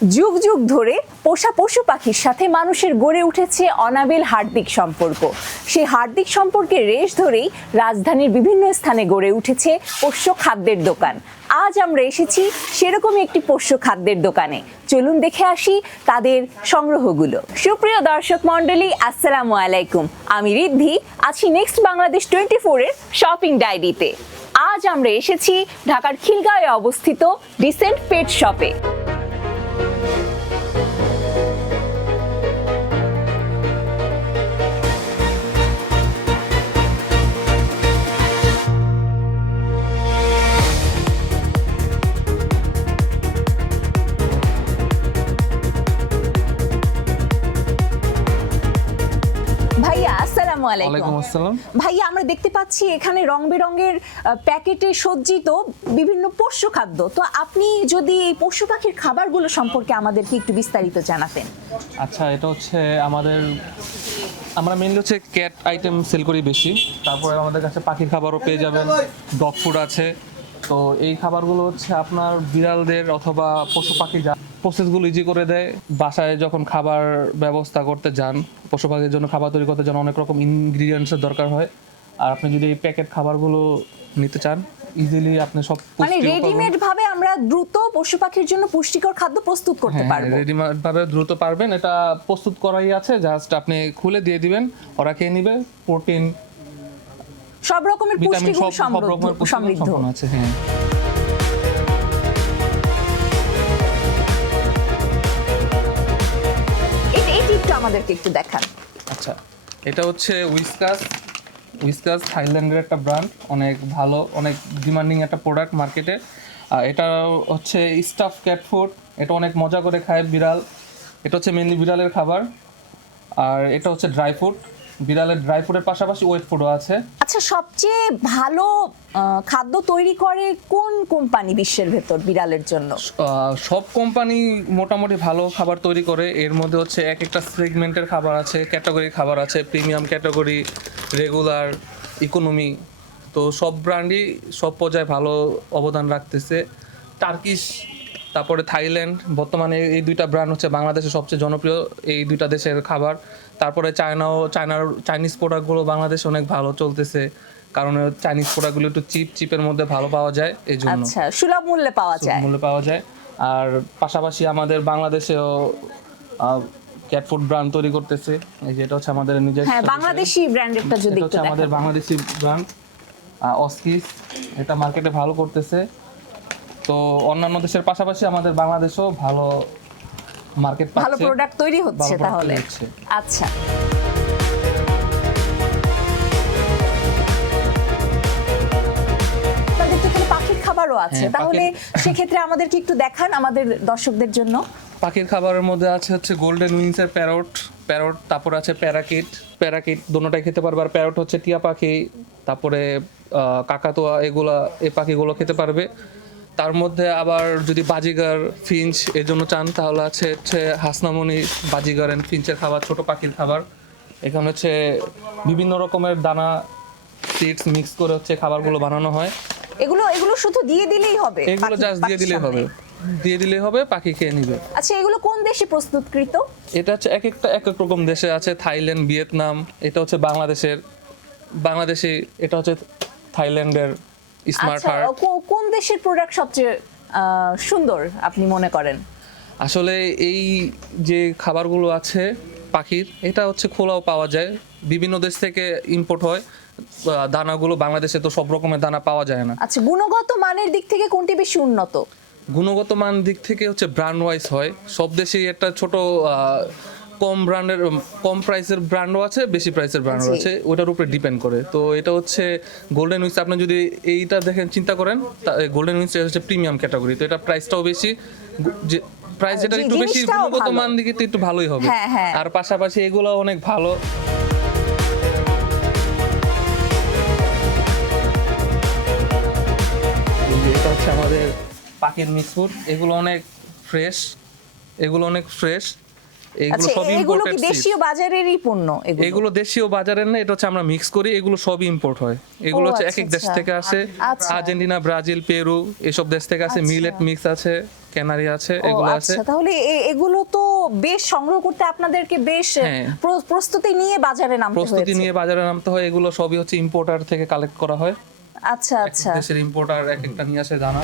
যুগ যুগ ধরে পোষা পশু পাখির সাথে মানুষের গড়ে উঠেছে অনাবিল হার্দিক সম্পর্ক। সেই হার্দিক সম্পর্কের রেশ ধরেই রাজধানীর বিভিন্ন স্থানে গড়ে উঠেছে পোষ্য খাদ্যের দোকান। আজ আমরা এসেছি সেরকমই একটি পোষ্য খাদ্যের দোকানে। চলুন দেখে আসি তাদের সংগ্রহগুলো। সুপ্রিয় দর্শক মণ্ডলী, আসসালামু আলাইকুম। আমি রিদ্ধি, আছি নেক্সট বাংলাদেশ 24 এর শপিং ডায়েরিতে। আজ আমরা এসেছি ঢাকার খিলগাঁওয়ে অবস্থিত ডিসেন্ট পেট শপে। ভাইয়া আসসালামু আলাইকুম। ওয়ালাইকুম আসসালাম। ভাইয়া, আমরা দেখতে পাচ্ছি এখানে রং বেরঙের প্যাকেটে সজ্জিত বিভিন্ন পোষ্য খাদ্য। তো আপনি যদি এই পশু পাখির খাবারগুলো সম্পর্কে আমাদেরকে একটু বিস্তারিত জানাতেন। আচ্ছা, এটা হচ্ছে আমরা মেইনলি হচ্ছে ক্যাট আইটেম সেল করি বেশি। তারপরে আমাদের কাছে পাখির খাবারও পেয়ে যাবেন, ডগ ফুড আছে। তো এই খাবারগুলো হচ্ছে আপনার বিড়ালদের অথবা পশু পাখি প্রসেসগুলো ইজি করে দেয়। বাসায় যখন খাবার ব্যবস্থা করতে যান, পশু পাখির জন্য খাবার তৈরি করতে যান, অনেক রকম ইনগ্রিডিয়েন্টসের দরকার হয়। আর আপনি যদি এই প্যাকেট খাবারগুলো নিতে চান, ইজিলি আপনি সব মানে রেডিমেড ভাবে আমরা দ্রুত পশু পাখির জন্য পুষ্টিকর খাদ্য প্রস্তুত করতে পারবো। রেডিমেড ভাবে দ্রুত পারবেন, এটা প্রস্তুত করাই আছে। জাস্ট আপনি খুলে দিয়ে দিবেন, ওরা খেয়ে নিবে। প্রোটিন, সব রকমের পুষ্টিগুণ সমৃদ্ধ আছে। হ্যাঁ, এটি একটু আমাদেরকে একটু দেখান। আচ্ছা, এটা হচ্ছে উইসকাস থাইল্যান্ডের একটা ব্র্যান্ড, অনেক ভালো, অনেক ডিমান্ডিং একটা প্রোডাক্ট মার্কেটে। এটা হচ্ছে স্টাফ ক্যাট ফুড, এটা অনেক মজা করে খায় বিড়াল। এটা হচ্ছে মেনলি বিড়ালের খাবার। আর এটা হচ্ছে ড্রাই ফুড, বিড়ালের ড্রাই ফুডের পাশাপাশি ওয়েট ফুডও আছে। আচ্ছা, সবচেয়ে ভালো খাদ্য তৈরি করে কোন কোম্পানি বিশ্বের ভেতর বিড়ালের জন্য? সব কোম্পানি মোটামুটি ভালো খাবার তৈরি করে। এর মধ্যে হচ্ছে এক একটা সেগমেন্টের খাবার আছে, ক্যাটাগরি খাবার আছে, প্রিমিয়াম ক্যাটাগরি, রেগুলার, ইকোনমি। তো সব ব্র্যান্ডই সব পর্যায়ে ভালো অবদান রাখতেছে। টার্কিশ, তারপরে থাইল্যান্ড, বর্তমানে এই দুইটা ব্র্যান্ড হচ্ছে বাংলাদেশের সবচেয়ে জনপ্রিয় এই দুইটা দেশের খাবার। তারপরে চাইনিজ প্রোডাক্টগুলো বাংলাদেশে অনেক ভালো চলতেছে, কারণ চাইনিজ প্রোডাক্টগুলো একটু চিপের মধ্যে ভালো পাওয়া যায়, এই জন্য। আচ্ছা, সুলভ মূল্যে পাওয়া যায়। আর পাশাপাশি আমাদের বাংলাদেশেও ক্যাট ফুড ব্র্যান্ড তৈরি করতেছে। এই যে এটা হচ্ছে আমাদের নিজস্ব, হ্যাঁ, বাংলাদেশি ব্র্যান্ডেরটা যদি একটু দেখান। আমাদের বাংলাদেশি ব্র্যান্ড অস্কিস, এটা মার্কেটে ভালো করতেছে। তো অন্যান্য দেশের পাশাপাশি আমাদের বাংলাদেশেও ভালো মার্কেট পাচ্ছে, ভালো প্রোডাক্ট তৈরি হচ্ছে তাহলে। আচ্ছা, তাদের তো এখানে পাখির খাবারও আছে, তাহলে সেক্ষেত্রে আমাদেরকে একটু দেখান আমাদের দর্শকদের জন্য। পাখির খাবারের মধ্যে আছে হচ্ছে গোল্ডেন উইংস এর প্যারট, তারপর আছে প্যারাকিট দোনোটাই খেতে পারবে। আর প্যারট হচ্ছে টিয়া পাখি, তারপরে কাকাতুয়া, এই পাখিগুলো খেতে পারবে। তার মধ্যে আবার যদি বাজিগার, ফিঞ্চ এর জন্য চান, তাহলে হচ্ছে হাসনামণি, বাজিগার এন্ড ফিঞ্চের খাবার, ছোট পাখির খাবার। এখানে হচ্ছে বিভিন্ন রকমের দানা, সিডস মিক্স করে হচ্ছে খাবারগুলো বানানো হয়। এগুলো শুধু দিয়ে দিলেই হবে? এগুলো জাস্ট দিয়ে দিলেই হবে, পাখি খেয়ে নিবে। আচ্ছা, এগুলো কোন দেশে প্রস্তুতকৃত? এটা হচ্ছে এক এক রকম দেশে আছে। থাইল্যান্ড, ভিয়েতনাম, এটা হচ্ছে বাংলাদেশি, এটা হচ্ছে থাইল্যান্ডের স্মার্ট হার্ট। কোন দেশের প্রোডাক্ট সবচেয়ে সুন্দর আপনি মনে করেন? আসলে এই যে খাবারগুলো আছে পাখির, এটা হচ্ছে খোলাও পাওয়া যায়, বিভিন্ন দেশ থেকে ইম্পোর্ট হয়। দানাগুলো বাংলাদেশে তো সব রকমের দানা পাওয়া যায় না। আচ্ছা, গুণগত মানের দিক থেকে কোনটি বেশি উন্নত? গুণগত মান দিক থেকে হচ্ছে ব্র্যান্ড ওয়াইজ হয়। সব দেশেই একটা ছোট কম প্রাইসের ব্র্যান্ডও আছে, বেশি প্রাইসের ব্র্যান্ডও আছে, ওটার উপরে ডিপেন্ড করে। তো এটা হচ্ছে গোল্ডেন উইংস, আপনি যদি এইটা দেখেন, চিন্তা করেন, গোল্ডেন উইংস হচ্ছে প্রিমিয়াম ক্যাটাগরি, তো এটা প্রাইসটাও বেশি। যে প্রাইস যেটা একটু বেশি, গুণগত মান দিকে তো একটু ভালোই হবে। আর পাশাপাশি এগুলো অনেক ভালো। এটা হচ্ছে আমাদের পাখির মিক্স ফুড, এগুলো অনেক ফ্রেশ। এগুলো সব ইম্পোর্টেড, দেশীয় বাজারেরই পণ্য। এগুলো দেশীয় বাজারের না, এটা হচ্ছে আমরা মিক্স করি, এগুলো সব ইম্পোর্ট হয়। এগুলো হচ্ছে এক এক দেশ থেকে আসে, আর্জেন্টিনা, ব্রাজিল, পেরু, এসব দেশ থেকে আসে। মিলেট মিক্স আছে, ক্যানারি আছে, ও এগুলো আছে। আচ্ছা, তাহলে এগুলো তো বেশ সংগ্রহ করতে আপনাদেরকে বেশ হ্যাঁ। প্রস্তুতি নিয়ে বাজারে নামতে প্রস্তুতি হয়েছে। নিয়ে বাজারে নামতে হয়। এগুলো সবই হচ্ছে ইম্পোর্টার থেকে কালেক্ট করা হয়। আচ্ছা আচ্ছা। দেশের ইম্পোর্টার এক একটা নিয়ে আসে দানা।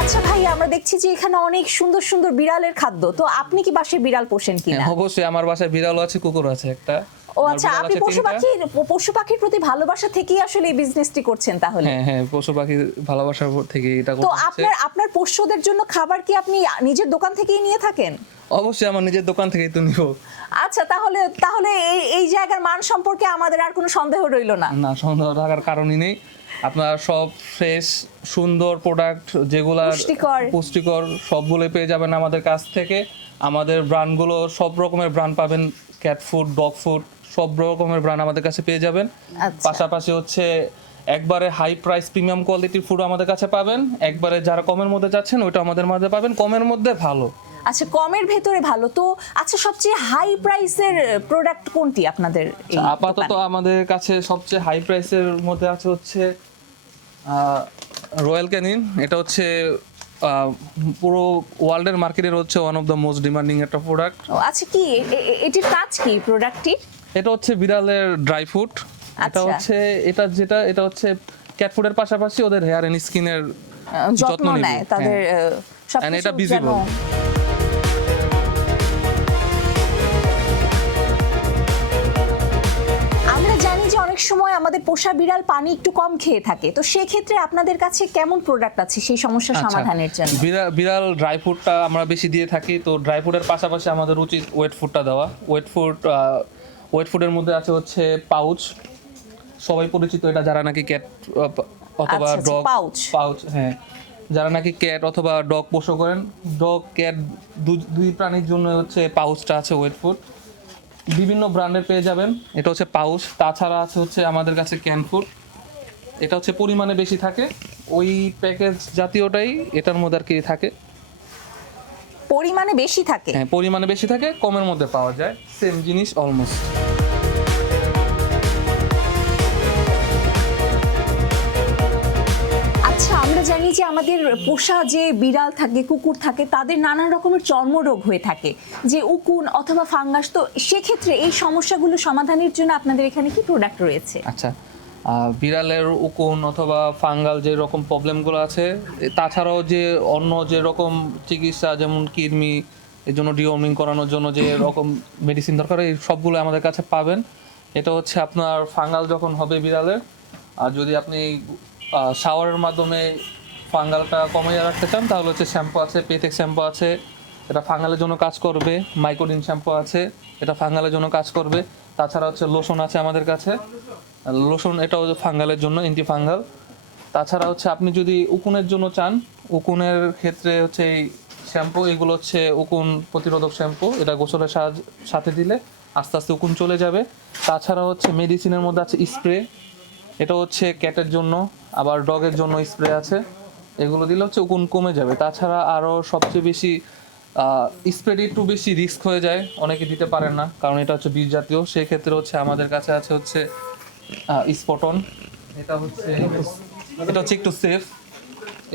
আচ্ছা ভাই, আমরা দেখছি যে এখানে অনেক সুন্দর সুন্দর বিড়ালের খাদ্য, তো আপনি কি বাসায় বিড়াল পোষেন কিনা? হ্যাঁ, অবশ্যই আমার বাসায় বিড়ালও আছে, কুকুর আছে একটা। ও আমার আচ্ছা, বিড়াল আপনি আছে তিনটা। পশু পাখির প্রতি ভালোবাসা থেকেই আসলে এই বিজনেসটি করছেন তাহলে? হ্যাঁ হ্যাঁ, পশু পাখির ভালোবাসার থেকে এটা তো করতে হচ্ছে। আপনার পোষ্যদের জন্য খাবার কি আপনি নিজের দোকান থেকেই নিয়ে থাকেন? অবশ্যই আমার নিজের দোকান থেকেই তো নিব। আচ্ছা, তাহলে তাহলে এই জায়গার মান সম্পর্কে আমাদের আর কোনো সন্দেহ রইল না। না, সন্দেহ থাকার কারণই নেই। আপনার সব ফ্রেশ সুন্দর প্রোডাক্ট যেগুলা পুষ্টিকর সবগুলো পেয়ে যাবেন আমাদের কাছ থেকে। আমাদের ব্র্যান্ডগুলো সব রকমের ব্র্যান্ড পাবেন, ক্যাট ফুড, ডগ ফুড, সব রকমের ব্র্যান্ড আমাদের কাছে পেয়ে যাবেন। আচ্ছা। পাশাপাশি হচ্ছে একবারে হাই প্রাইস প্রিমিয়াম কোয়ালিটির ফুড আমাদের কাছে পাবেন। একবারে যারা কমের মধ্যে যাচ্ছেন ওইটা আমাদের মাঝে পাবেন, কমের মধ্যে ভালো। আচ্ছা, কমের ভেতরে ভালো তো। আচ্ছা, সবচেয়ে হাই প্রাইসের প্রোডাক্ট কোনটি আপনাদের এই আপাতত দোকানে? আমাদের কাছে সবচেয়ে হাই প্রাইসের মধ্যে আছে হচ্ছে রয়্যাল ক্যানিন। এটা হচ্ছে পুরো ওয়ার্ল্ডের মার্কেটের হচ্ছে one of the most demanding একটা প্রোডাক্ট। ও আচ্ছা, কি এটির কাজ কি প্রোডাক্টটির? এটা হচ্ছে বিড়ালের ড্রাই ফুড। এটা আচ্ছা। হচ্ছে এটা হচ্ছে ক্যাট ফুডের পাশাপাশি ওদের হেয়ার এন্ড স্কিনের যত্ন নেয় তাদের And সবকিছু এটা যেন। visible। আমরা জানি যে অনেক সময় আমাদের পোষা বিড়াল পানি একটু কম খেয়ে থাকে, তো সেক্ষেত্রে আপনাদের কাছে কেমন প্রোডাক্ট আছে সেই সমস্যা আচ্ছা, সমাধানের জন্য? বিড়াল ড্রাই ফুডটা আমরা বেশি দিয়ে থাকি। তো ড্রাই ফুডের পাশাপাশি আমাদের উচিত ওয়েট ফুডটা দেওয়া। ওয়েট ফুডের মধ্যে আছে হচ্ছে পাউচ, সবাই পরিচিত এটা, যারা নাকি ক্যাট অথবা আচ্ছা, ডগ পাউচ। হ্যাঁ, যারা নাকি ক্যাট অথবা ডগ পোষণ করেন, ডগ ক্যাট দুই প্রাণীর জন্য হচ্ছে পাউচটা আছে ওয়েট ফুড। বিভিন্ন ব্র্যান্ডের পেয়ে যাবেন। এটা হচ্ছে পাউচ। তাছাড়া আছে হচ্ছে আমাদের কাছে ক্যান ফুড। এটা হচ্ছে পরিমাণে বেশি থাকে, ওই প্যাকেজ জাতীয়টাই এটার মধ্যে আর কি থাকে। পরিমাণে বেশি থাকে? হ্যাঁ, পরিমাণে বেশি থাকে, কমের মধ্যে পাওয়া যায়, সেম জিনিস অলমোস্ট। আচ্ছা, আমরা জানি যে আমাদের পোষা যে বিড়াল থাকে, কুকুর থাকে, তাদের নানা রকমের চর্মরোগ হয়ে থাকে, যে উকুন অথবা ফাঙ্গাস, তো সেক্ষেত্রে এই সমস্যাগুলো সমাধানের জন্য আপনাদের এখানে কি প্রোডাক্ট রয়েছে? আচ্ছা, বিড়ালের উকুন অথবা ফাঙ্গাল যে রকম প্রবলেমগুলো আছে, তাছাড়াও যে অন্য যে রকম চিকিৎসা, যেমন কৃমি, এর জন্য ডিওর্মিং করানোর জন্য যে রকম মেডিসিন দরকার, এই সবগুলো আমাদের কাছে পাবেন। এটা হচ্ছে আপনার ফাঙ্গাল যখন হবে বিড়ালের, আর যদি আপনি শাওয়ারের মাধ্যমে ফাঙ্গালটা কমিয়ে রাখতে চান, তাহলে হচ্ছে শ্যাম্পু আছে, পেথেক শ্যাম্পু আছে, এটা ফাঙ্গালের জন্য কাজ করবে। মাইকোডিন শ্যাম্পু আছে, এটা ফাঙ্গালের জন্য কাজ করবে। তাছাড়া হচ্ছে লোশন আছে আমাদের কাছে, লোশন এটাও ফাঙ্গালের জন্য, অ্যান্টি ফাঙ্গাল। তাছাড়া হচ্ছে আপনি যদি উকুনের জন্য চান, উকুনের ক্ষেত্রে হচ্ছে এই শ্যাম্পু, এগুলো হচ্ছে উকুন প্রতিরোধক শ্যাম্পু। এটা গোসলের সাথে দিলে আস্তে আস্তে উকুন চলে যাবে। তাছাড়া হচ্ছে মেডিসিনের মধ্যে আছে স্প্রে, এটা হচ্ছে ক্যাটের জন্য, আবার ডগের জন্য স্প্রে আছে, এগুলো দিলে হচ্ছে উকুন কমে যাবে। তাছাড়া আরও সবচেয়ে বেশি স্প্রেটি একটু বেশি রিস্ক হয়ে যায়, অনেকে দিতে পারেন না, কারণ এটা হচ্ছে বিষ জাতীয়। সেক্ষেত্রে হচ্ছে আমাদের কাছে আছে হচ্ছে স্পটন। এটা হচ্ছে একটু সেফ।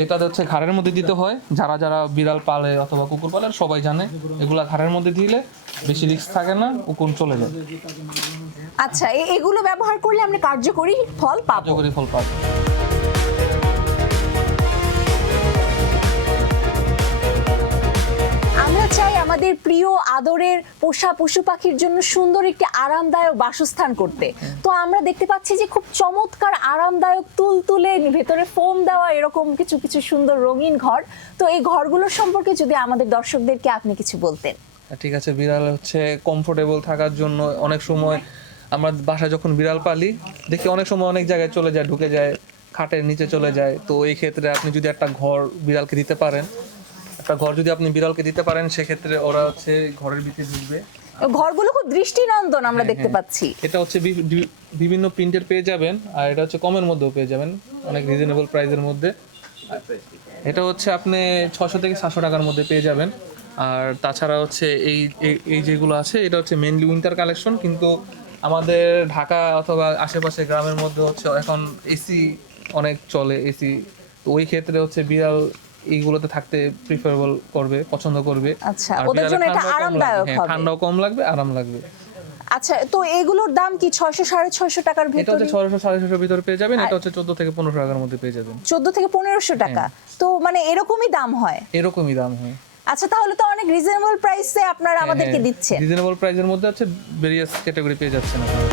এটা হচ্ছে ঘাড়ের মধ্যে দিতে হয়, যারা যারা বিড়াল পালে অথবা কুকুর পালে সবাই জানে, এগুলা ঘাড়ের মধ্যে দিলে বেশি রিস্ক থাকে না, উকুন চলে যায়। আচ্ছা, এগুলো ব্যবহার করলে আমরা কার্যকরী ফল পাবো? কার্যকরী ফল পাবো। আমরা চাই আমাদের প্রিয় আদরের পোষা পশু পাখির জন্য সুন্দর একটি আরামদায়ক বাসস্থান করতে। তো আমরা দেখতে পাচ্ছি যে খুব চমৎকার আরামদায়ক তুলতুলে ভেতরে ফোম দেওয়া এরকম কিছু কিছু সুন্দর রঙিন ঘর। তো এই ঘরগুলোর সম্পর্কে যদি আমাদের দর্শকদেরকে আপনি কিছু বলতেন। ঠিক আছে, বিড়াল হচ্ছে কমফোর্টেবল থাকার জন্য অনেক সময় আমরা বাসায় যখন বিড়াল পালি দেখি অনেক সময় অনেক জায়গায় চলে যায়, ঢুকে যায়, খাটের নিচে চলে যায়। তো এই ক্ষেত্রে আপনি যদি একটা ঘর বিড়ালকে দিতে পারেন, সেক্ষেত্রে ওরা হচ্ছে ঘরের ভিতরে ঢুকবে। ঘরগুলো খুব দৃষ্টিনন্দন আমরা দেখতে পাচ্ছি। এটা হচ্ছে বিভিন্ন প্রিন্টের পেয়ে যাবেন, আর এটা হচ্ছে কমের মধ্যেও পেয়ে যাবেন, অনেক রিজনেবল প্রাইসের মধ্যে। এটা হচ্ছে আপনি 600 থেকে 700 টাকার মধ্যে পেয়ে যাবেন। আর তাছাড়া হচ্ছে এই যেগুলো আছে, এটা হচ্ছে মেইনলি উইন্টার কালেকশন, কিন্তু আমাদের ঢাকা অথবা আশেপাশে গ্রামের মধ্যে হচ্ছে এখন এসি অনেক চলে, এসি, তো ওই ক্ষেত্রে হচ্ছে বিড়াল এইগুলোতে থাকতে প্রিফারেবল করবে, পছন্দ করবে। আচ্ছা, আর ওদের জন্য এটা ঠান্ডাও কম আরামদায়ক লাগবে, হবে। ঠান্ডাও কম লাগবে, আরাম লাগবে। আচ্ছা, তো এগুলোর দাম কি 600-650 টাকার এটা ভিতরে? হচ্ছে 600-650 ভিতরে পেয়ে যাবেন। এটা হচ্ছে 14 থেকে 15 টাকার মধ্যে পেয়ে যাবেন। 14 থেকে 1500 টাকা, তো মানে এরকমই দাম হয়? এরকমই দাম হয়। আচ্ছা, তাহলে তো অনেক রিজনেবল প্রাইসে আপনারা আমাদেরকে দিচ্ছেন। রিজনেবল প্রাইসের মধ্যে আছে ভেরিয়াস ক্যাটাগরি পেয়ে যাচ্ছেন আপনারা।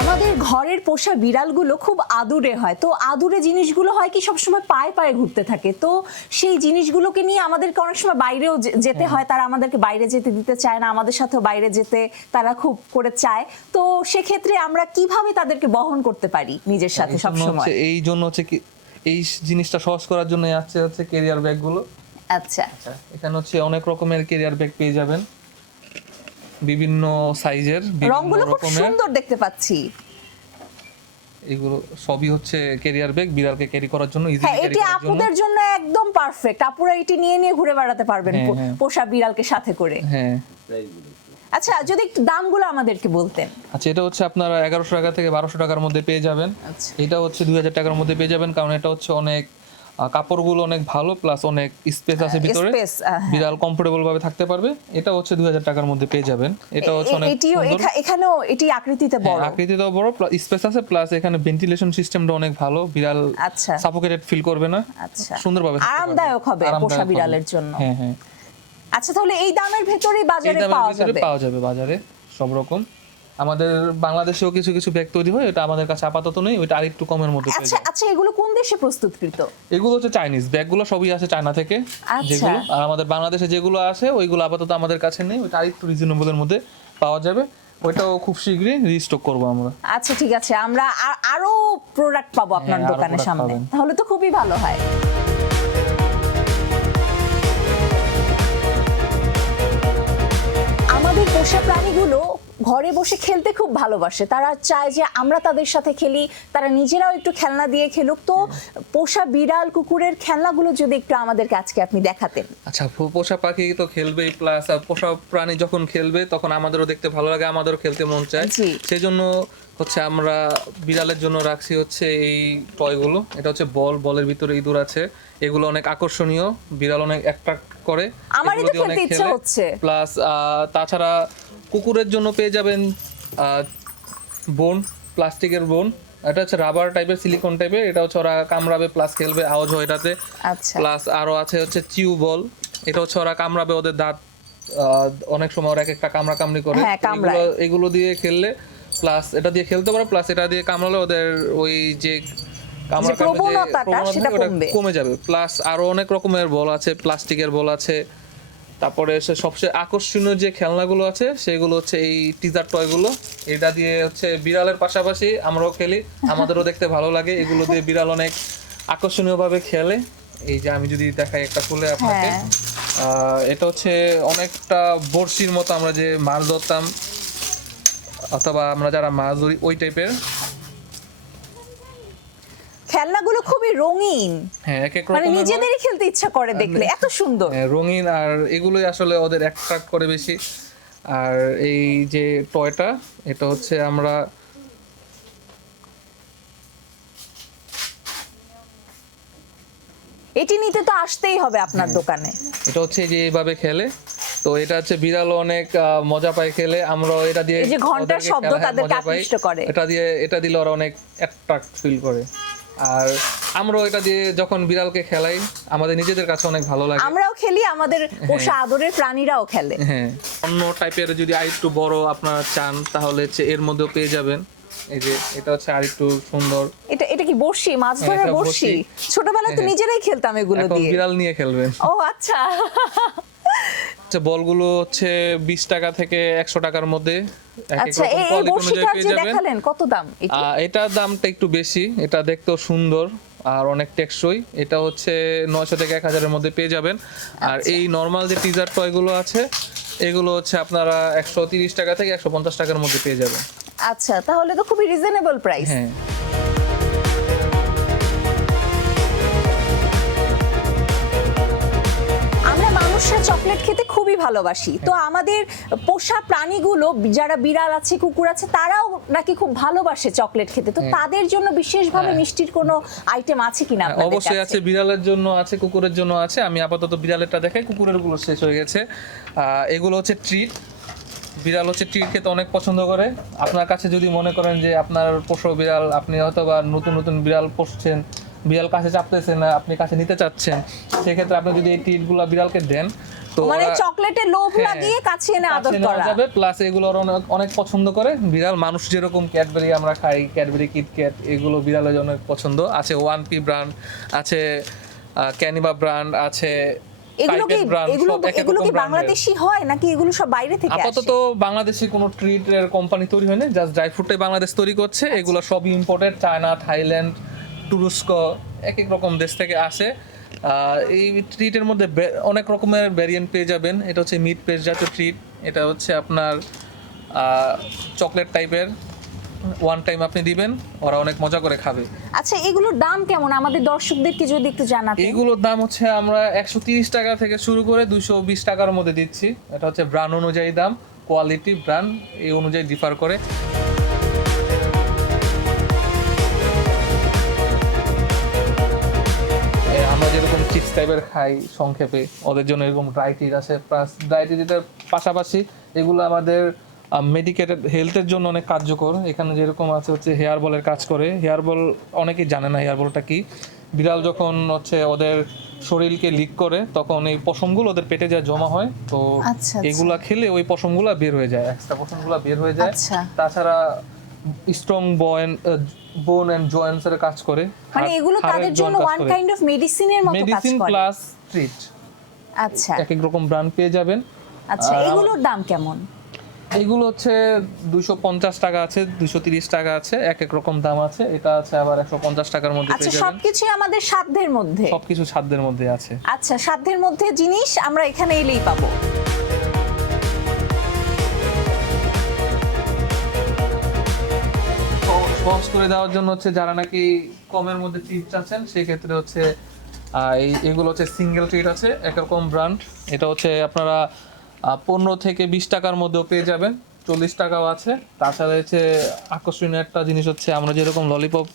আমাদের ঘরের পোষা বিড়ালগুলো খুব আদুরে হয়, তো আদুরে জিনিসগুলো হয় কি সবসময় পায়ে পায়ে ঘুরতে থাকে, তো সেই জিনিসগুলোকে নিয়ে আমাদেরকে অনেক সময় বাইরেও যেতে হয়। তারা আমাদেরকে বাইরে যেতে দিতে চায় না, আমাদের সাথেও বাইরে যেতে তারা খুব করে চায়। তো সেক্ষেত্রে আমরা কিভাবে তাদেরকে বহন করতে পারি নিজের সাথে সবসময়? এই জন্য হচ্ছে কি এই জিনিসটা সহজ করার জন্য হচ্ছে ক্যারিয়ার ব্যাগগুলো। আচ্ছা, এখানে হচ্ছে অনেক রকমের ক্যারিয়ার ব্যাগ পেয়ে যাবেন, বিভিন্ন সাইজের, বিভিন্ন রংগুলো খুব রকমের। সুন্দর দেখতে পাচ্ছি। এগুলো সবই হচ্ছে ক্যারিয়ার ব্যাগ, বিড়ালকে ক্যারি করার জন্য, ইজি হ্যাঁ, ক্যারি এটি করার জন্য। আপুদের জন্য একদম পারফেক্ট। আপুরা এটি নিয়ে নিয়ে ঘুরে বেড়াতে পারবেন হ্যাঁ। পোষা বিড়ালকে সাথে করে। হ্যাঁ। আচ্ছা, যদি একটু দামগুলো আমাদেরকে বলতেন। আচ্ছা, এটা হচ্ছে আপনারা 1100 টাকা থেকে 1200 টাকার মধ্যে পেয়ে যাবেন। আচ্ছা। এটা হচ্ছে 2000 টাকার মধ্যে পেয়ে যাবেন, কারণ এটা হচ্ছে অনেক কাপড়গুলো অনেক ভালো, প্লাস অনেক স্পেস আছে ভিতরে, স্পেস, হ্যাঁ। বিড়াল কমফোর্টেবল ভাবে থাকতে পারবে। এটা হচ্ছে 2000 টাকার মধ্যে পেয়ে যাবেন। এটা হচ্ছে অনেক এটিও সুন্দর। এখানেও এটি আকৃতিতে বড়। আকৃতিটাও বড়, স্পেস আছে, প্লাস এখানে ভেন্টিলেশন সিস্টেমটা অনেক ভালো, বিড়াল আচ্ছা। সাফোকেটেড ফিল করবে না, আচ্ছা, সুন্দরভাবে থাকতে পারবে। আরামদায়ক হবে আরামদায়ক পোষা হবে। বিড়ালের জন্য। হ্যাঁ হ্যাঁ, আচ্ছা, তাহলে এই দামের ভেতরেই এই বাজারে দামের পাওয়া ভিতরে যাবে? পাওয়া যাবে বাজারে সব রকম। আমাদের বাংলাদেশেও কিছু কিছু ব্যাগ তৈরি হয়, এটা আমাদের কাছে আপাতত নেই, ওইটা আরেকটু কমের মধ্যে পেয়ে আচ্ছা যাবেন। আচ্ছা, এগুলো কোন দেশে প্রস্তুতকৃত? এগুলো হচ্ছে চাইনিজ ব্যাগগুলো, সবই আসে চায়না থেকে আচ্ছা। যেগুলো, আর আমাদের বাংলাদেশে যেগুলো আসে ওইগুলো আপাতত আমাদের কাছে নেই, ওইটা আরেকটু রিজনেবলের মধ্যে পাওয়া যাবে, ওইটাও খুব শীঘ্রই রিস্টক করবো আমরা। আচ্ছা, ঠিক আছে, আমরা আরো প্রোডাক্ট পাবো আপনার হ্যাঁ, আরো দোকানের product সামনে, পাবেন। তাহলে তো খুবই ভালো হয়। আমাদের পোষা প্রাণীগুলো ঘরে বসে খেলতে খুব ভালোবাসে, তারা চায় যে আমরা তাদের সাথে খেলি, তারা নিজেরাও একটু খেলনা দিয়ে খেলুক। তো পোষা বিড়াল কুকুরের খেলনাগুলো যদি একটু আমাদেরকে আজকে আপনি দেখাতেন। আচ্ছা, পোষা পাখি তো খেলবেই, প্লাস পোষা প্রাণী যখন খেলবে তখন আমাদেরও দেখতে ভালো লাগে, আমাদেরও খেলতে মন চায়। জি। সেই জন্য হচ্ছে আমরা বিড়ালের জন্য রাখছি হচ্ছে এই টয়গুলো। এটা হচ্ছে বলের ভিতরে ইঁদুর আছে, এগুলো অনেক আকর্ষণীয়, বিড়াল অনেক অ্যাট্রাক্ট করে, আমারই এগুলো তো দিয়ে অনেক খেলতে ইচ্ছা খেলে। হচ্ছে। প্লাস তাছাড়া কুকুরের জন্য পেয়ে যাবেন বোন, প্লাস্টিকের বোন। এটা হচ্ছে রাবার টাইপের, সিলিকন টাইপের, এটা হচ্ছে ওরা কামড়াবে প্লাস খেলবে, আওয়াজ হয় এটাতে। আচ্ছা। প্লাস আরো আছে হচ্ছে চিউ বল, এটা হচ্ছে ওরা কামড়াবে, ওদের দাঁত অনেক সময় ওরা এক একটা কামড়াকামড়ি করে, হ্যাঁ, কামড়ায়। এগুলো দিয়ে খেললে, প্লাস এটা দিয়ে খেলতে পারে, প্লাস এটা দিয়ে কামড়ালে ওদের ওই যে প্রবণতাটা সেটা কমবে। কমে যাবে। প্লাস আরো অনেক রকমের বল আছে, প্লাস্টিকের বল আছে। তারপরে সবচেয়ে আকর্ষণীয় যে খেলনাগুলো আছে সেগুলো হচ্ছে এই টিজার টয়গুলো, এটা দিয়ে হচ্ছে বিড়ালের পাশাপাশি আমরাও খেলি, আমাদেরও দেখতে ভালো লাগে, এগুলো দিয়ে বিড়াল অনেক আকর্ষণীয় ভাবে খেলে। এই যে আমি যদি দেখাই একটা খুলে আপনাকে, হ্যাঁ। এটা হচ্ছে অনেকটা বড়শির মতো, আমরা যে মাছ ধরতাম অথবা আমরা যারা মাছ ধরি ওই টাইপের খেলনাগুলো খুবই রঙিন, হ্যাঁ, এক এক মানে রকমের হয়। নিজেদেরই খেলতে ইচ্ছা করে দেখলে, এত সুন্দর। হ্যাঁ, রঙিন, আর এগুলোই আসলে ওদের অ্যাট্রাক্ট করে বেশি। আর এই যে টয়টা, এটা হচ্ছে আমরা এটি নিতে তো আসতেই হবে আপনার দোকানে। এটা হচ্ছে যে এইভাবে খেলে, তো এটা হচ্ছে বিড়াল অনেক মজা পায় খেলে, আমরা এটা দিয়ে এই যে ঘন্টার ওদেরকে শব্দ খেলায় তাদেরকে মজা পাই। আকৃষ্ট করে। এটা দিলে ওরা অনেক অ্যাট্রাক্ট ফিল করে, আর আমরাও এটা দিয়ে যখন বিড়ালকে খেলাই আমাদের নিজেদের কাছে অনেক ভালো লাগে। আমরাও খেলি, আমাদের পোষা আদরের প্রাণীরাও খেলে। হ্যাঁ, অন্য টাইপের যদি আরেকটু বড় আপনারা চান তাহলে হচ্ছে এর মধ্যেও পেয়ে যাবেন। এই যে এটা হচ্ছে আরেকটু সুন্দর, এটা কি বড়শি, মাছ হ্যাঁ, ধরার এটা বড়শি? বড়শি। ছোটবেলায় তো হ্যাঁ। নিজেরাই খেলতাম এগুলো এখন দিয়ে। বিড়াল নিয়ে খেলবেন। ও আচ্ছা। আচ্ছা, বলগুলো হচ্ছে 20 টাকা থেকে 100 টাকার মধ্যে এক এক আচ্ছা, রকম এই কোয়ালিটি অনুযায়ী বড়শিটা পেয়ে যে যাবেন। দেখালেন কত দাম এটি? এটার দামটা একটু বেশি, এটা দেখতেও সুন্দর আর অনেক টেকসই, এটা হচ্ছে 900 থেকে 1000 এর মধ্যে পেয়ে যাবেন। আর এই নরমাল যে টিজার টয়গুলো আছে এগুলো হচ্ছে আপনারা 130 টাকা থেকে 150 টাকার মধ্যে পেয়ে যাবেন। আচ্ছা, তাহলে তো খুবই রিজনেবল প্রাইস। হ্যাঁ, আমরা মানুষ মানুষরা চকলেট খেতে খুবই ভালোবাসি, তো আমাদের পোষা প্রাণীগুলো যারা বিড়াল আছে, কুকুর আছে, তারাও নাকি খুব ভালোবাসে চকলেট খেতে, তো তাদের জন্য বিশেষভাবে মিষ্টির কোনো আইটেম আছে কিনা আপনাদের অবশ্যই কাছে? আছে, বিড়ালের জন্য আছে, কুকুরের জন্য আছে। আমি আপাতত বিড়ালেরটা দেখাই, কুকুরের গুলো শেষ হয়ে গেছে। এগুলো হচ্ছে ট্রিট। বিড়াল হচ্ছে ট্রিট খেতে অনেক পছন্দ করে। আপনার কাছে যদি মনে করেন যে আপনার পোষা বিড়াল, আপনি হয়তো বা নতুন নতুন বিড়াল পুষছেন, বিড়াল কাছে চাপতেছেন না, আপনি কাছে নিতে চাচ্ছেন, সেক্ষেত্রে আপনি যদি এই ট্রিটগুলো বিড়ালকে দেন তো মানে ওরা- চকলেটের লোভ হ্যাঁ, লাগিয়ে কাছে এনে আদর কাছে নেওয়া করা যাবে। প্লাস এগুলো অনেক অনেক পছন্দ করে বিড়াল। মানুষ যেরকম ক্যাডবেরি আমরা খাই, ক্যাডবেরি কিটক্যাট, এগুলো বিড়ালের জন্য অনেক পছন্দ। আছে 1P ব্র্যান্ড, আছে ক্যানিবা ব্র্যান্ড, আছে এগুলো কি টাইপের brand, এগুলো সব এক এক এগুলো রকম কি brand-এর। বাংলাদেশি হয় নাকি এগুলো সব বাইরে থেকে আসে? আপাতত বাংলাদেশি কোনো ট্রিটের কোম্পানি তৈরি হয়নি, জাস্ট ড্রাই ফ্রুটটাই বাংলাদেশ তৈরি করছে। আচ্ছা। এগুলো সব ইম্পোর্টেড, চায়না, থাইল্যান্ড, তুরস্ক, এক এক রকম দেশ থেকে আসে। এই ট্রিটের মধ্যে অনেক রকমের ভ্যারিয়েন্ট পেয়ে যাবেন। এটা হচ্ছে মিট পেস্ট জাতীয় ট্রিট, এটা হচ্ছে আপনার চকলেট টাইপের। ওয়ান টাইম আপনি দিবেন, ওরা অনেক মজা করে খাবে। আচ্ছা, এগুলোর দাম কেমন আমাদের দর্শকদেরকে যদি একটু জানাতেন? এগুলোর দাম হচ্ছে আমরা 130 টাকা থেকে শুরু করে 220 টাকার মধ্যে দিচ্ছি। এটা হচ্ছে ব্র্যান্ড অনুযায়ী দাম, কোয়ালিটি ব্র্যান্ড এই অনুযায়ী ডিফার করে। আমরা যেরকম চিপস টাইপের খাই সংক্ষেপে, ওদের জন্য এরকম ড্রাই ট্রিট আছে। প্লাস ড্রাই ট্রিটের পাশাপাশি এগুলো আমাদের মেডিকেটেড হেলথের জন্য অনেক কার্যকর। এখানে যেরকম আছে হচ্ছে হেয়ার বলের কাজ করে। হেয়ার বল অনেকেই জানে না হেয়ার বলটা কি। বিড়াল যখন হচ্ছে ওদের শরীরকে লিক করে, তখন এই পশমগুলো ওদের পেটে যা জমা হয়, তো আচ্ছা, এগুলা খেলে ওই পশমগুলা বের হয়ে যায়, এক্সট্রা পশমগুলা বের হয়ে যায়। আচ্ছা। তাছাড়া স্ট্রং বোন এন্ড জয়েন্টস এর কাজ করে। মানে এগুলো তাদের জন্য ওয়ান কাইন্ড অফ মেডিসিনের মতো কাজ মেডিসিন করে। প্লাস ট্রিট, আচ্ছা এক এক রকম ব্র্যান্ড পেয়ে যাবেন। আচ্ছা, এগুলোর দাম কেমন? এগুলো হচ্ছে 250 টাকা আছে, 230 টাকা আছে, এক এক রকম দাম আছে। এটা আছে আবার 150 টাকার মধ্যে আচ্ছা, পেয়ে যাবেন। সবকিছুই আমাদের সাধ্যের মধ্যে। সবকিছু সাধ্যের মধ্যে আছে। আচ্ছা, সাধ্যের মধ্যে জিনিস আমরা এখানে এলেই পাবো। সহজ করে দেওয়ার জন্য হচ্ছে যারা নাকি কমের মধ্যে ট্রিট চাচ্ছেন, সেই ক্ষেত্রে হচ্ছে এগুলো হচ্ছে সিঙ্গেল ট্রিট আছে, একরকম ব্র্যান্ড। এটা হচ্ছে আপনারা 15 থেকে 20 টাকার মধ্যেও পেয়ে যাবেন, 40 টাকাও আছে। তাছাড়া হচ্ছে আকর্ষণীয় একটা জিনিস হচ্ছে আমরা যেরকম ললিপপ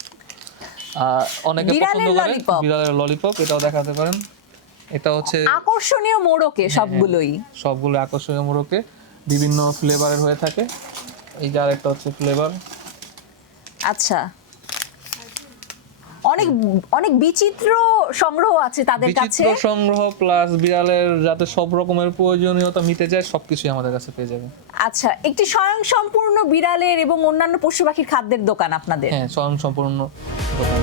অনেকে পছন্দ করে, lollipop। বিড়ালের ললিপপ, এটাও দেখাতে পারেন। এটা হচ্ছে আকর্ষণীয় মোড়কে সবগুলোই। সবগুলো আকর্ষণীয় মোড়কে বিভিন্ন ফ্লেভারের হয়ে থাকে। এই যার একটা হচ্ছে ফ্লেভার। আচ্ছা, অনেক অনেক বিচিত্র সংগ্রহ আছে তাদের কাছে। বিচিত্র সংগ্রহ প্লাস বিড়ালের যাতে সব রকমের প্রয়োজনীয়তা মিটে যায়, সবকিছুই আমাদের কাছে পেয়ে যাবেন। আচ্ছা, একটি স্বয়ং সম্পূর্ণ বিড়ালের এবং অন্যান্য পশু পাখির খাদ্যের দোকান আপনাদের। হ্যাঁ, স্বয়ং সম্পূর্ণ দোকান।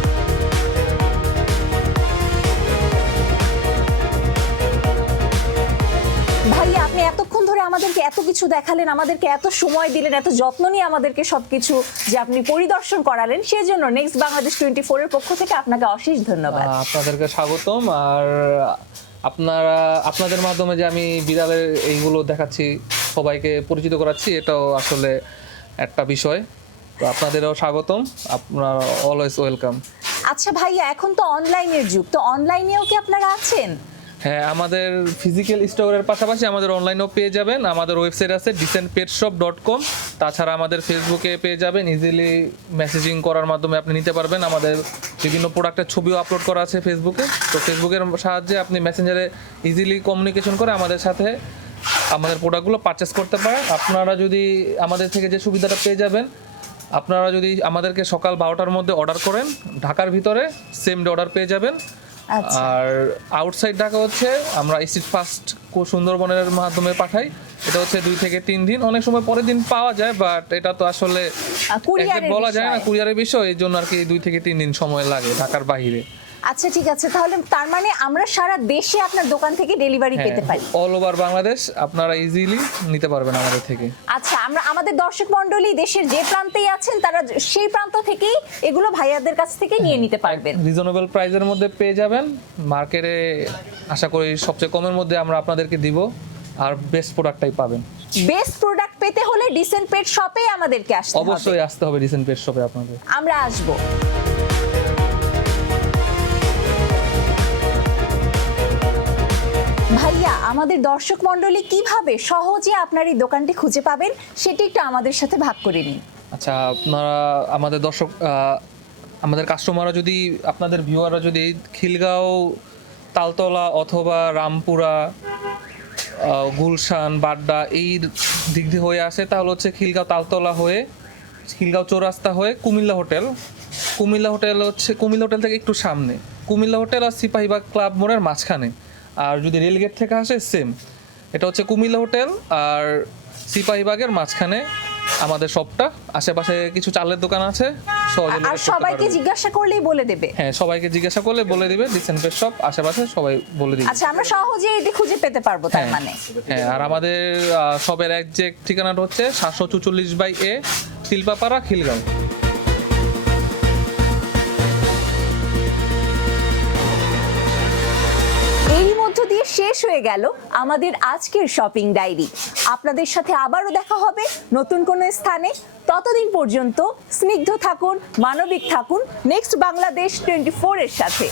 ভাইয়া, আপনি এতক্ষণ ধরে আমাদেরকে এত কিছু দেখালেন, আমাদেরকে এত সময় দিলেন, এত যত্ন নিয়ে আমাদেরকে সবকিছু যে আপনি পরিদর্শন করালেন, সেজন্য নেক্সট বাংলাদেশ 24 এর পক্ষ থেকে আপনাকে অশেষ ধন্যবাদ। আপনাদেরকে স্বাগতম। আর আপনাদের মাধ্যমে যে আমি বিড়ালের এইগুলো দেখাচ্ছি, সবাইকে পরিচিত করাচ্ছি, এটাও আসলে একটা বিষয়। তো আপনাদেরও স্বাগতম, আপনারা অলওয়েজ ওয়েলকাম। আচ্ছা ভাইয়া, এখন তো অনলাইনের যুগ, তো অনলাইনেও কি আপনারা আছেন? হ্যাঁ, আমাদের ফিজিক্যাল স্টোরের পাশাপাশি আমাদের অনলাইনেও পেয়ে যাবেন। আমাদের ওয়েবসাইট আছে decentpetshop.com। তাছাড়া আমাদের ফেসবুকে পেয়ে যাবেন, ইজিলি মেসেজিং করার মাধ্যমে আপনি নিতে পারবেন। আমাদের বিভিন্ন প্রোডাক্টের ছবিও আপলোড করা আছে ফেসবুকে। তো ফেসবুকের সাহায্যে আপনি মেসেঞ্জারে ইজিলি কমিউনিকেশন করে আমাদের সাথে আমাদের প্রোডাক্টগুলো পারচেস করতে পারেন। আপনারা যদি আমাদের থেকে যে সুবিধাটা পেয়ে যাবেন, আপনারা যদি আমাদেরকে সকাল 12টার মধ্যে অর্ডার করেন, ঢাকার ভিতরে সেম ডে অর্ডার পেয়ে যাবেন। আচ্ছা। আর আউটসাইড ঢাকা হচ্ছে আমরা স্ট্রিট ফাস্ট সুন্দরবনের মাধ্যমে পাঠাই। এটা হচ্ছে 2 থেকে 3 দিন, অনেক সময় পরের দিন পাওয়া যায়, বাট এটা তো আসলে কুরিয়ারের exact বলা যায় না, বিষয়। কুরিয়ারের বিষয়, এই জন্য আর কি 2 থেকে 3 দিন সময় লাগে ঢাকার বাইরে। আচ্ছা, ঠিক আছে, তাহলে তার মানে আমরা সারা দেশে আপনার দোকান থেকে ডেলিভারি পেতে পারি। অল ওভার বাংলাদেশ আপনারা ইজিলি নিতে পারবেন আমাদের থেকে। আচ্ছা, আমরা আমাদের দর্শক মণ্ডলী দেশের যে প্রান্তেই আছেন, তারা সেই প্রান্ত থেকেই এগুলো ভাইয়াদের কাছ থেকে নিয়ে নিতে পারবেন। রিজনেবল প্রাইসের মধ্যে পেয়ে যাবেন। মার্কেটে আশা করি সবচেয়ে কমের মধ্যে আমরা আপনাদেরকে দিব, আর বেস্ট প্রোডাক্টটাই পাবেন। বেস্ট প্রোডাক্ট পেতে হলে ডিসেন্ট পেট শপে আমাদেরকে আসতে হবে। অবশ্যই আসতে হবে ডিসেন্ট পেট শপে আপনাদের। আমরা আসবো। ভাইয়া, আমাদের দর্শক মণ্ডলী কিভাবে সহজে আপনার এই দোকানটি খুঁজে পাবেন সেটি একটু আমাদের সাথে ভাগ করে নিন। আচ্ছা, আপনারা আমাদের দর্শক আমাদের কাস্টমাররা যদি, আপনাদের ভিউয়াররা যদি খিলগাঁও তালতলা অথবা রামপুরা গুলশান বাড্ডা এই দিক দিয়ে হয়ে আসে, তাহলে হচ্ছে খিলগাঁও তালতলা হয়ে খিলগাঁও চৌরাস্তা হয়ে কুমিল্লা হোটেল হচ্ছে কুমিল্লা হোটেল থেকে একটু সামনে, কুমিল্লা হোটেল আর সিপাহীবাগ ক্লাব মোড়ের মাঝখানে। আর যদি রেলগেট থেকে আসে সেম, এটা হচ্ছে কুমিল্লা হোটেল আর সিপাহীবাগের মাঝখানে আমাদের শপটা। আশেপাশে কিছু চালের দোকান আছে, সহজে আর সবাইকে জিজ্ঞাসা করলেই বলে দেবে। হ্যাঁ, সবাইকে জিজ্ঞাসা করলে বলে দিবে। ডিসেন্ট শপ আশেপাশে সবাই বলে দিবে। আচ্ছা, আমরা সহজে এটি খুঁজে পেতে পারবো তার মানে। হ্যাঁ, আর আমাদের শপের একজ্যাক্ট ঠিকানাটা হচ্ছে 744/A তিলপাপাড়া, খিলগাঁও। এরই মধ্য দিয়ে শেষ হয়ে গেল আমাদের আজকের শপিং ডায়েরি। আপনাদের সাথে আবারও দেখা হবে নতুন কোনো স্থানে। ততদিন পর্যন্ত স্নিগ্ধ থাকুন, মানবিক থাকুন নেক্সট বাংলাদেশ 24 এর সাথে।